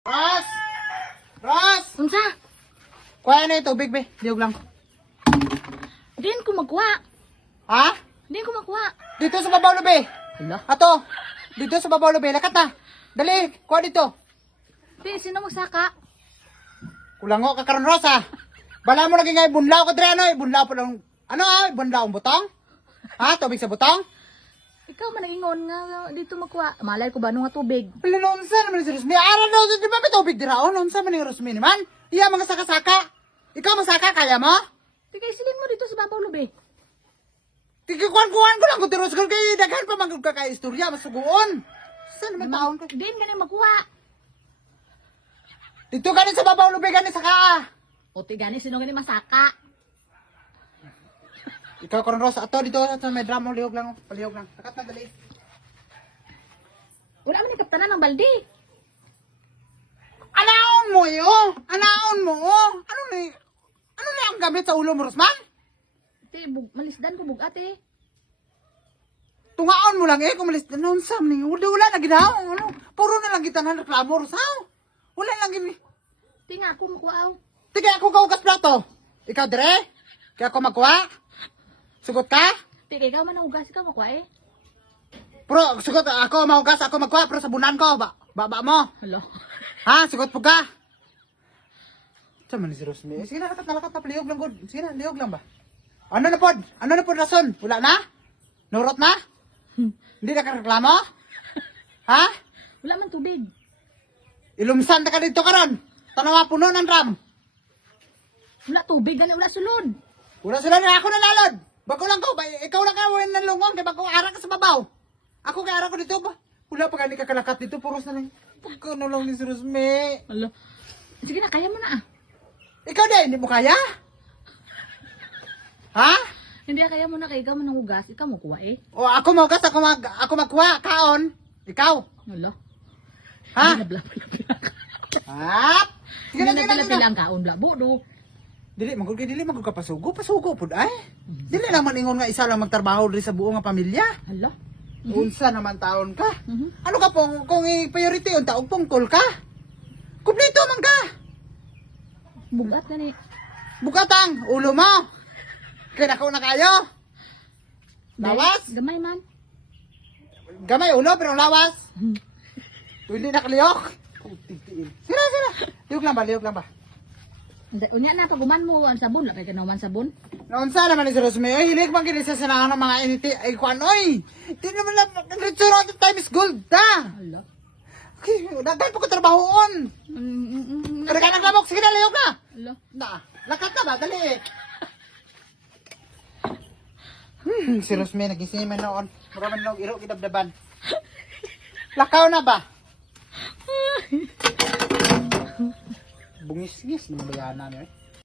Ros! Ros! Unsa? Kuha na yung tubig, be. Diyog lang. Din ko magkuha. Ha? Din ko magkuha. Dito sa babaw, be. Hala. Ato. Dito sa babaw, be. Lakat na. Dali. Kuha dito. Pe, sino magsaka? Kulango ka karon, Ros, ha? Bala mo lagi nga ibunlaw ko, Dre, ano? Ibunlaw po lang. Ano, ha? Ibunlaw ang butong? Ha? Tubig sa butong? Ikaw man ingon nga dito magkuha. Malay ko ba nga tubig? Pala noon sa naman si Rosmi. Araw daw, di ba may tubig dira? O, noon sa man yung Rosmi naman. Iya, mga saka-saka. Ikaw masaka, kaya mo? Tigay silin mo dito sa babaw lube. Tigikuan-kuhan ko lang kung tiros ko kayo. Daghan pa mga kaka-istorya, masuguon. Saan naman taon ka? Din ganin magkuha. Dito ganin sa babaw, lubi ganin sa kaa. O tigani sino ganin masaka? Ikaw karon Rosa, ato dito sa may drama, lihog lang, palihog lang. Takat na dali. Wala man ni kaptanan ng baldi. Anaon mo yo? Anaon mo? Ano na ang gamit sa ulo mo, Rosman? Te, malisdan ko bugate. Tungaon mo lang eh, kung malis na noon sa mning. Wala na ginaw. Ano? Puro na lang kita na reklamo, Rosaw. Wala lang gini. Tinga ako magkuha. Tigay ako kaugas plato. Ikaw dire? Kaya ako magkuha? Sugot ka? Tigay ikaw man nahugas ka magkuha eh. Pero sugot ako mahugas, ako magkuha, pero sabunan ko. Baba mo. Hala. Ha? Sugot po ka? Saan man si Rosmi? Sige na, lakat na, lihog lang, good. Sige na, lihog lang ba? Ano na pod? Ano na pod rason? Wala na? Nurot na? Hindi na ka reklamo? Ha? Wala man tubig. Ilumsan na ka dito karon. Tanawa puno ng drum. Wala tubig gani wala sulod. Wala sila na ako nanalod. Bago lang ko, ikaw lang ka wala ng lungon, kaya bago ara ka sa babaw. Ako kaya ara ko dito ba? Wala pa gani kakalakat dito, puros na lang. Pagkano lang ni si Rosmi. Hala. Sige na, kaya mo na ah. Ikaw din, hindi mo kaya? Ha? Hindi kaya mo na kay ikaw man nahugas. Ikaw mo kuha eh. O ako mahugas, ako magkuha, kaon. Ikaw. Hala. Ha? Hindi na pila-pila. Ha? Sige na, Hindi sige na na, sige pila-pila na. ang kaon blabo do. Dili, magod ka pasugo pud ay. Dili naman ingon nga isa lang magtrabaho diri sa buo nga pamilya. Hala. Unsa naman taon ka? Mhm. Ano ka pong kung i-priority unta og pungkol ka? Kumpleto man ka. Bugat na ni. Bukatang ulo mo. Kaya ako na kayo. Lawas? Gamay man. Gamay ulo pero lawas. Mhm. Hindi nakaliyok. Sira. Liyog lang ba? Unya na paguman mo ang sabon, la kay kanaman sabon. Naunsa naman ni si Rosme, ay hilig bang kinisa sa ng mga initi, ay kuan, oy! Di naman lang, restaurant of time is gold, ta! Hala. Okay, dagdag po ko trabahoon! Kada ka naglamok, sige na, layok na! Hala. Lakat na ba, dali eh! Si Rosme, nagising man noon, maraming lang iro, kidabdaban. Lakaw na ba? Bungis-ngis, naman bayanan eh.